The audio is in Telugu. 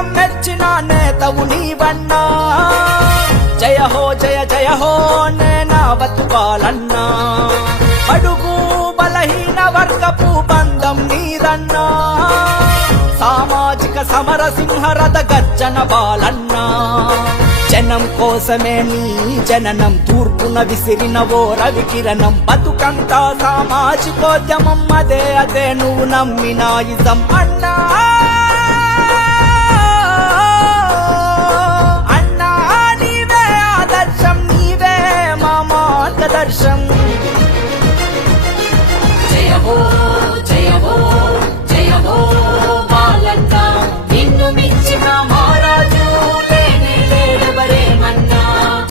నేతవు నీవన్నా. జయ హో జయ జయ హో నేనా బతుకాలన్నా. అడుగు బలహీన వర్గపు బంధం నీదన్నా. సామాజిక సమర సింహరథ గర్జన బాలన్నా. జనం కోసమే నీ జననం తూర్పున విసిరిన ఓ రవి కిరణం బతుకంతా సామాజికోద్యమం అదే అదే నువ్వు నమ్మినాయుధం అన్నా. సంఘర్షం